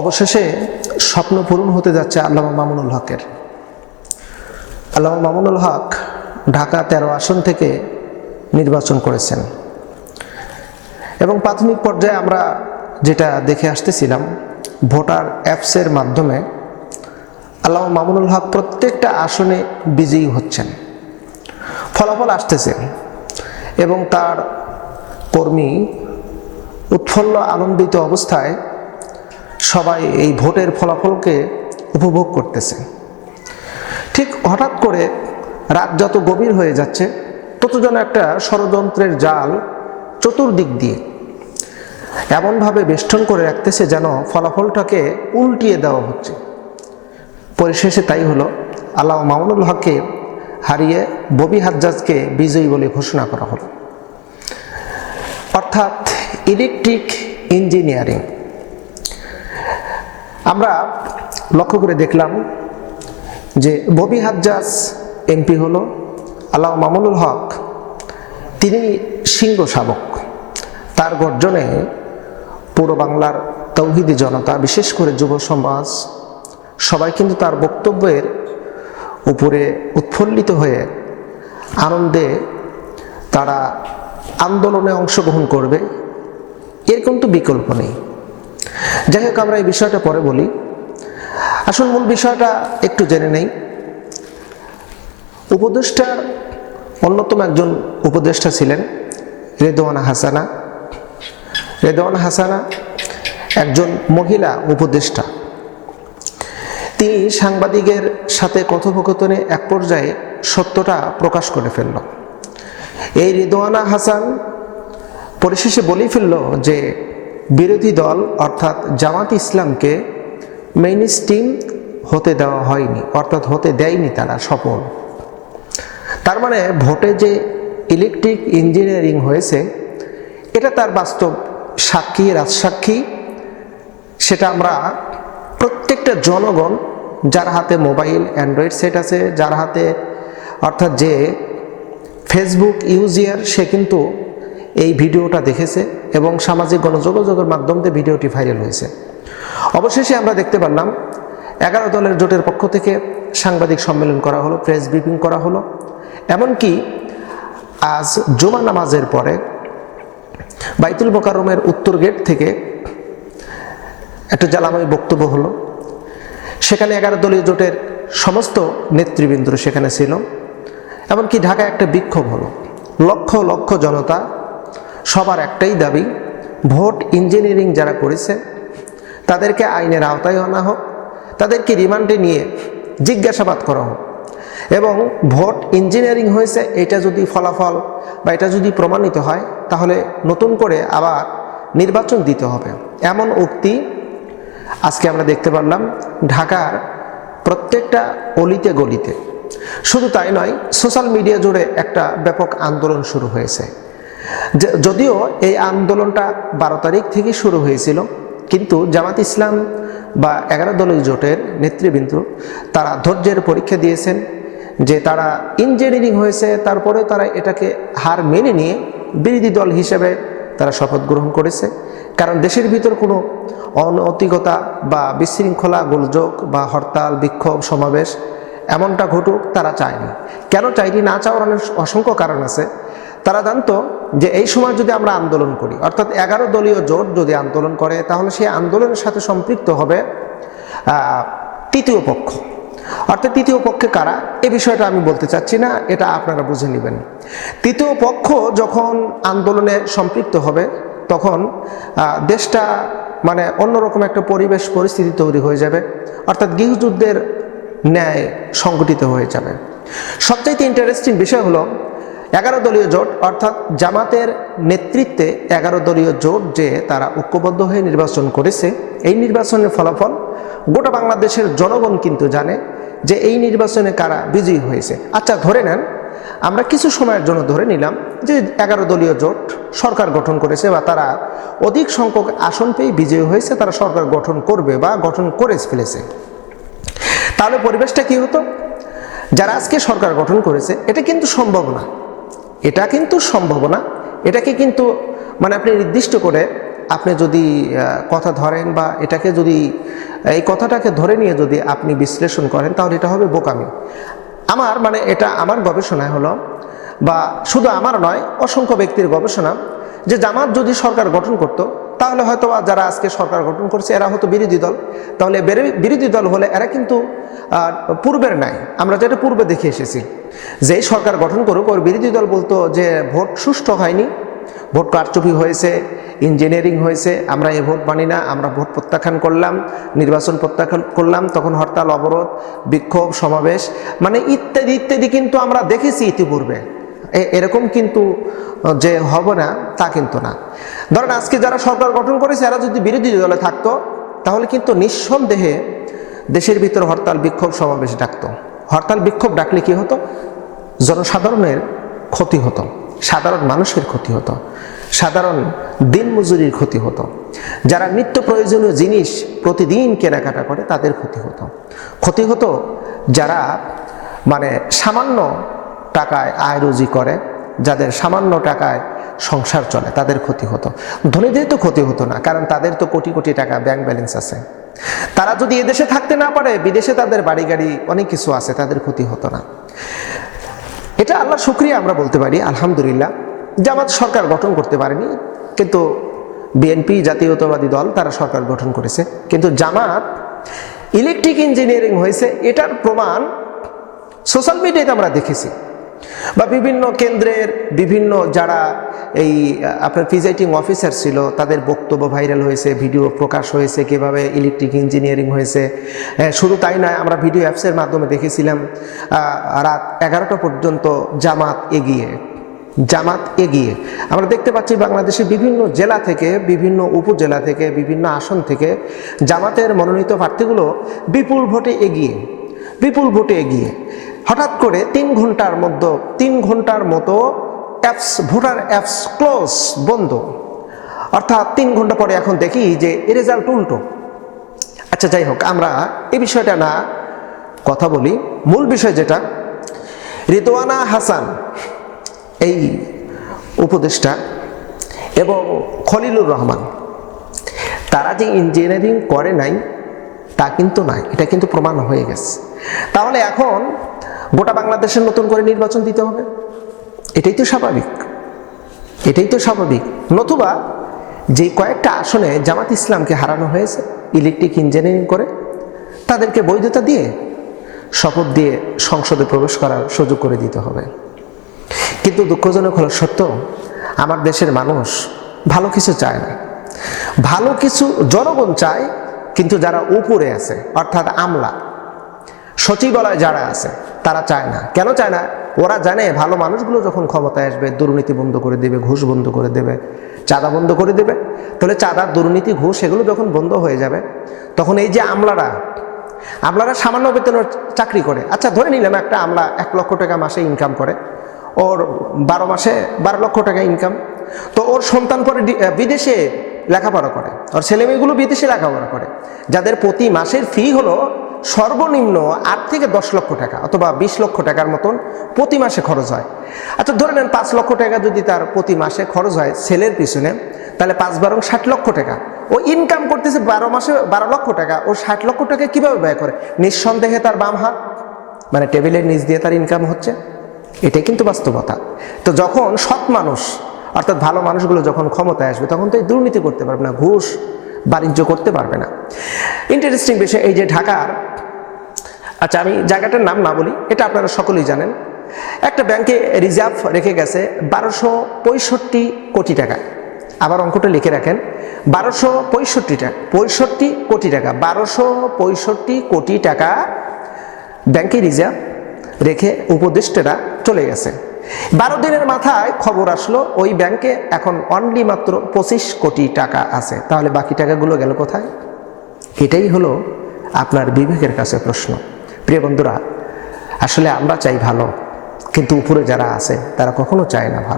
অবশেষে স্বপ্ন পূরণ হতে যাচ্ছে আল্লামা মামুনুল হকের। আল্লামা মামুনুল হক ঢাকা 13 আসন থেকে নির্বাচন করেছেন এবং প্রাথমিক পর্যায়ে আমরা যেটা দেখে আসতেছিলাম, ভোটার অ্যাপসের মাধ্যমে আল্লামা মামুনুল হক প্রত্যেকটা আসনে বিজয়ী হচ্ছেন, ফলাফল আসতেছে এবং তার কর্মী উৎফুল্ল আনন্দিত অবস্থায় সবাই এই ভোটের ফলাফলকে উপভোগ করতেছে। ঠিক হঠাৎ করে রাত যত গভীর হয়ে যাচ্ছে তত যেন একটা ষড়যন্ত্রের জাল চতুর্দিক দিয়ে এমনভাবে বেষ্টন করে রাখতেছে যেন ফলাফলটাকে উল্টিয়ে দেওয়া হচ্ছে। পরিশেষে তাই হলো, আল্লামা মামুনুল হককে হারিয়ে ববি হাজ্জাজকে বিজয়ী বলে ঘোষণা করা হলো। অর্থাৎ ইলেকট্রিক ইঞ্জিনিয়ারিং। আমরা লক্ষ্য করে দেখলাম যে ববি হাজ্জাজ এমপি হলো, আল্লামা মামুনুল হক তিনি সিংহ শাবক। তার গর্জনে পুরো বাংলার তৌহিদি জনতা, বিশেষ করে যুব সমাজ সবাই কিন্তু তার বক্তব্যের উপরে উৎফুল্লিত হয়ে আনন্দে তারা আন্দোলনে অংশগ্রহণ করবে, এর কিন্তু বিকল্প নেই। যাই হোক, আমরা এই বিষয়টা পরে বলি। আসল মূল বিষয়টা একটু জেনে নেই। উপদেষ্টার অন্যতম একজন উপদেষ্টা ছিলেন রেদওয়ানা হাসানা। রেদওয়ানা হাসানা একজন মহিলা উপদেষ্টা। তিনি সাংবাদিকের সাথে কথোপকথনে এক পর্যায়ে সত্যটা প্রকাশ করে ফেলল। এই রেদওয়ানা হাসান পরিশেষে বলেই ফেলল যে বিরোধী দল অর্থাৎ জামাত ইসলামকে মেইন স্ট্রিম হতে দেওয়া হয়নি, অর্থাৎ হতে দেয়নি তারা সফল। তার মানে ভোটে যে ইলেকট্রিক ইঞ্জিনিয়ারিং হয়েছে এটা তার বাস্তব সাক্ষী, রাজসাক্ষী। সেটা আমরা প্রত্যেকটা জনগণ, যার হাতে মোবাইল অ্যান্ড্রয়েড সেট আছে, যার হাতে অর্থাৎ যে ফেসবুক ইউজার, সে কিন্তু এই ভিডিওটা দেখেছে এবং সামাজিক গণযোগাযোগের মাধ্যম দিয়ে ভিডিওটি ভাইরাল হয়েছে। অবশেষে আমরা দেখতে পারলাম 11 দলের জোটের পক্ষ থেকে সাংবাদিক সম্মেলন করা হলো, প্রেস ব্রিফিং করা হলো। এমনকি আজ জুমা নামাজের পরে বাইতুল মোকাররমের উত্তর গেট থেকে একটা জালাময় বক্তব্য হলো। সেখানে 11 দলীয় জোটের সমস্ত নেতৃবৃন্দ সেখানে ছিল। এমনকি ঢাকায় একটা বিক্ষোভ হলো। লক্ষ লক্ষ জনতা, সবার একটাই দাবি, ভোট ইঞ্জিনিয়ারিং যারা করেছে তাদেরকে আইনের আওতায় আনা হোক, তাদেরকে রিমান্ডে নিয়ে জিজ্ঞাসাবাদ করা হোক এবং ভোট ইঞ্জিনিয়ারিং হয়েছে এটা যদি ফলাফল বা এটা যদি প্রমাণিত হয় তাহলে নতুন করে আবার নির্বাচন দিতে হবে, এমন উক্তি আজকে আমরা দেখতে পারলাম ঢাকার প্রত্যেকটা অলিতে গলিতে। শুধু তাই নয়, সোশ্যাল মিডিয়া জুড়ে একটা ব্যাপক আন্দোলন শুরু হয়েছে। যদিও এই আন্দোলনটা 12 তারিখ থেকে শুরু হয়েছিল, কিন্তু জামাত ইসলাম বা 11 দলীয় জোটের নেতৃবৃন্দ তারা ধৈর্যের পরীক্ষা দিয়েছেন যে তারা ইঞ্জিনিয়ারিং হয়েছে, তারপরে তারা এটাকে হার মেনে নিয়ে বিরোধী দল হিসেবে তারা শপথ গ্রহণ করেছে। কারণ দেশের ভিতর কোনো অনৈতিকতা বা বিশৃঙ্খলা, গোলযোগ বা হরতাল, বিক্ষোভ, সমাবেশ এমনটা ঘটুক তারা চায়নি। কেন চায়নি? না চাওয়ার অসংখ্য কারণ আছে। তারা জানতো যে এই সময় যদি আমরা আন্দোলন করি, অর্থাৎ 11 দলীয় জোট যদি আন্দোলন করে, তাহলে সেই আন্দোলনের সাথে সম্পৃক্ত হবে তৃতীয় পক্ষ। অর্থাৎ তৃতীয় পক্ষে কারা, এ বিষয়টা আমি বলতে চাচ্ছি না, এটা আপনারা বুঝে নেবেন। তৃতীয় পক্ষ যখন আন্দোলনে সম্পৃক্ত হবে তখন দেশটা মানে অন্যরকম একটা পরিবেশ পরিস্থিতি তৈরি হয়ে যাবে, অর্থাৎ গৃহযুদ্ধের ন্যায় সংগঠিত হয়ে যাবে। সবচাইতে ইন্টারেস্টিং বিষয় হলো 11 দলীয় জোট, অর্থাৎ জামাতের নেতৃত্বে 11 দলীয় জোট যে তারা ঐক্যবদ্ধ হয়ে নির্বাচন করেছে, এই নির্বাচনের ফলাফল গোটা বাংলাদেশের জনগণ কিন্তু জানে যে এই নির্বাচনে কারা বিজয়ী হয়েছে। আচ্ছা, ধরে নেন, আমরা কিছু সময়ের জন্য ধরে নিলাম যে 11 দলীয় জোট সরকার গঠন করেছে বা তারা অধিক সংখ্যক আসন পেয়ে বিজয়ী হয়েছে, তারা সরকার গঠন করবে বা গঠন করে ফেলেছে। তাহলে পরিবেশটা কি হতো? যারা আজকে সরকার গঠন করেছে, এটা কিন্তু সম্ভব না, এটাকে কিন্তু মানে আপনি নির্দিষ্ট করে আপনি যদি কথা ধরেন বা এটাকে যদি এই কথাটাকে ধরে নিয়ে যদি আপনি বিশ্লেষণ করেন, তাহলে এটা হবে বোকামি। আমার মানে এটা আমার গবেষণায় হলো, বা শুধু আমার নয়, অসংখ্য ব্যক্তির গবেষণা, যে জামাত যদি সরকার গঠন করত, তাহলে হয়তো যারা আজকে সরকার গঠন করছে এরা হয়তো বিরোধী দল। তাহলে বিরোধী দল হলে এরা কিন্তু পূর্বের নাই, আমরা যেটা পূর্বে দেখে এসেছি, যেই সরকার গঠন করুক ওর বিরোধী দল বলতো যে ভোট সুষ্ঠু হয়নি, ভোট কারচুপি হয়েছে, ইঞ্জিনিয়ারিং হয়েছে, আমরা এ ভোট মানি না, আমরা ভোট প্রত্যাখ্যান করলাম, নির্বাচন প্রত্যাখ্যান করলাম। তখন হরতাল, অবরোধ, বিক্ষোভ, সমাবেশ, মানে ইত্যাদি ইত্যাদি কিন্তু আমরা দেখেছি ইতিপূর্বে। এরকম কিন্তু যে হবে না তা কিন্তু না। ধরেন আজকে যারা সরকার গঠন করেছে এরা যদি বিরোধী দলে থাকতো, তাহলে কিন্তু নিঃসন্দেহে দেশের ভিতরে হরতাল, বিক্ষোভ, সমাবেশ ডাকতো। হরতাল, বিক্ষোভ ডাকলে কি হতো? জনসাধারণের ক্ষতি হতো, সাধারণ মানুষের ক্ষতি হতো, সাধারণ দিনমজুরির ক্ষতি হতো, যারা নিত্য প্রয়োজনীয় জিনিস প্রতিদিন কেনাকাটা করে তাদের ক্ষতি হতো। ক্ষতি হতো যারা মানে সামান্য টাকায় আয় রুজি করে, যাদের সামান্য টাকায় সংসার চলে তাদের ক্ষতি হতো। ধনীদের তো ক্ষতি হতো না, কারণ তাদের তো কোটি কোটি টাকা ব্যাংক ব্যালেন্স আছে। তারা যদি এদেশে থাকতে না পারে, বিদেশে তাদের বাড়ি গাড়ি অনেক কিছু আছে, তাদের ক্ষতি হতো না। এটা আল্লাহর শুকরিয়া আমরা বলতে পারি, আলহামদুলিল্লাহ। জামাত সরকার গঠন করতে পারেনি, কিন্তু বিএনপি জাতীয়তাবাদী দল তারা সরকার গঠন করেছে। কিন্তু জামাত ইলেকট্রিক ইঞ্জিনিয়ারিং হয়েছে, এটার প্রমাণ সোশ্যাল মিডিয়াতে আমরা দেখেছি, বা বিভিন্ন কেন্দ্রের বিভিন্ন যারা এই আপনার প্রিজাইডিং অফিসার ছিল তাদের বক্তব্য ভাইরাল হয়েছে, ভিডিও প্রকাশ হয়েছে কিভাবে ইলেকট্রিক ইঞ্জিনিয়ারিং হয়েছে। শুধু তাই নয়, আমরা ভিডিও অ্যাপসের মাধ্যমে দেখেছিলাম রাত 11টা পর্যন্ত জামাত এগিয়ে। আমরা দেখতে পাচ্ছি বাংলাদেশের বিভিন্ন জেলা থেকে, বিভিন্ন উপজেলা থেকে, বিভিন্ন আসন থেকে জামাতের মনোনীত প্রার্থীগুলো বিপুল ভোটে এগিয়ে হঠাৎ করে 3 ঘন্টার মতো ভোটার অ্যাপস ক্লোজ, বন্ধ। অর্থাৎ 3 ঘন্টা পরে এখন দেখি যে রেজাল্ট উল্টো। আচ্ছা, যাই হোক, আমরা এই বিষয়টা না কথা বলি। মূল বিষয় যেটা, রিদওয়ানা হাসান এই উপদেষ্টা এবং খলিলুর রহমান তারা যে ইঞ্জিনিয়ারিং করে নাই তা কিন্তু নাই, এটা কিন্তু প্রমাণ হয়ে গেছে। তাহলে এখন গোটা বাংলাদেশের নতুন করে নির্বাচন দিতে হবে, এটাই তো স্বাভাবিক। নতুবা যে কয়েকটা আসনে জামাত ইসলামকে হারানো হয়েছে ইলেকট্রিক ইঞ্জিনিয়ারিং করে, তাদেরকে বৈধতা দিয়ে শপথ দিয়ে সংসদে প্রবেশ করার সুযোগ করে দিতে হবে। কিন্তু দুঃখজনক হলো সত্য, আমার দেশের মানুষ ভালো কিছু চায় না। ভালো কিছু জনগণ চায়, কিন্তু যারা উপরে আছে অর্থাৎ আমলা, সচিবালয় যারা আছে তারা চায় না। কেন চায় না? ওরা জানে ভালো মানুষগুলো যখন ক্ষমতায় আসবে দুর্নীতি বন্ধ করে দেবে, ঘুষ বন্ধ করে দেবে, চাঁদা বন্ধ করে দেবে। তাহলে চাঁদা, দুর্নীতি, ঘুষ এগুলো যখন বন্ধ হয়ে যাবে, তখন এই যে আমলারা সামান্য বেতনের চাকরি করে। আচ্ছা, ধরে নিলাম একটা আমলা 1 লক্ষ টাকা মাসে ইনকাম করে, ওর 12 মাসে 12 লক্ষ টাকা ইনকাম। তো ওর সন্তান পরে বিদেশে লেখাপড়া করে, ওর ছেলেমেয়েগুলো বিদেশে লেখাপড়া করে, যাদের প্রতি মাসের ফি হলো সর্বনিম্ন 8 থেকে 10 লক্ষ টাকা অথবা 20 লক্ষ টাকার মতন প্রতি মাসে খরচ হয়। আচ্ছা, ধরে নেন 5 লক্ষ টাকা যদি তার প্রতি মাসে খরচ হয় ছেলের পিছনে, তাহলে 5 বারং 60 লক্ষ টাকা। ও ইনকাম করতেছে 12 মাসে 12 লক্ষ টাকা। ও 60 লক্ষ টাকা কিভাবে ব্যয় করে? নিঃসন্দেহে তার বাম হাত, মানে টেবিলের নিচ দিয়ে তার ইনকাম হচ্ছে। এটাই কিন্তু বাস্তবতা। তো যখন সৎ মানুষ অর্থাৎ ভালো মানুষগুলো যখন ক্ষমতায় আসবে, তখন তো এই দুর্নীতি করতে পারবে না, ঘুষ বাণিজ্য করতে পারবে না। ইন্টারেস্টিং বিষয়, এই যে ঢাকার, আচ্ছা আমি জায়গাটার নাম না বলি, এটা আপনারা সকলেই জানেন, একটা ব্যাংকে রিজার্ভ রেখে গেছে 1265 কোটি টাকা। আবার অঙ্কটা লিখে রাখেন, 1265 কোটি টাকা, 1265 কোটি টাকা ব্যাংকে রিজার্ভ রেখে উপদেষ্টারা চলে গেছে। 12 দিনের মাথায় খবর আসলো ওই ব্যাংকে এখন অনলি মাত্র 25 কোটি টাকা আছে। তাহলে বাকি টাকাগুলো গেল কোথায়? এটাই হলো আপনার বিবেকের কাছে প্রশ্ন। প্রিয় বন্ধুরা, আসলে আমরা চাই ভালো, কিন্তু উপরে যারা আছে তারা কখনো চায় না ভালো।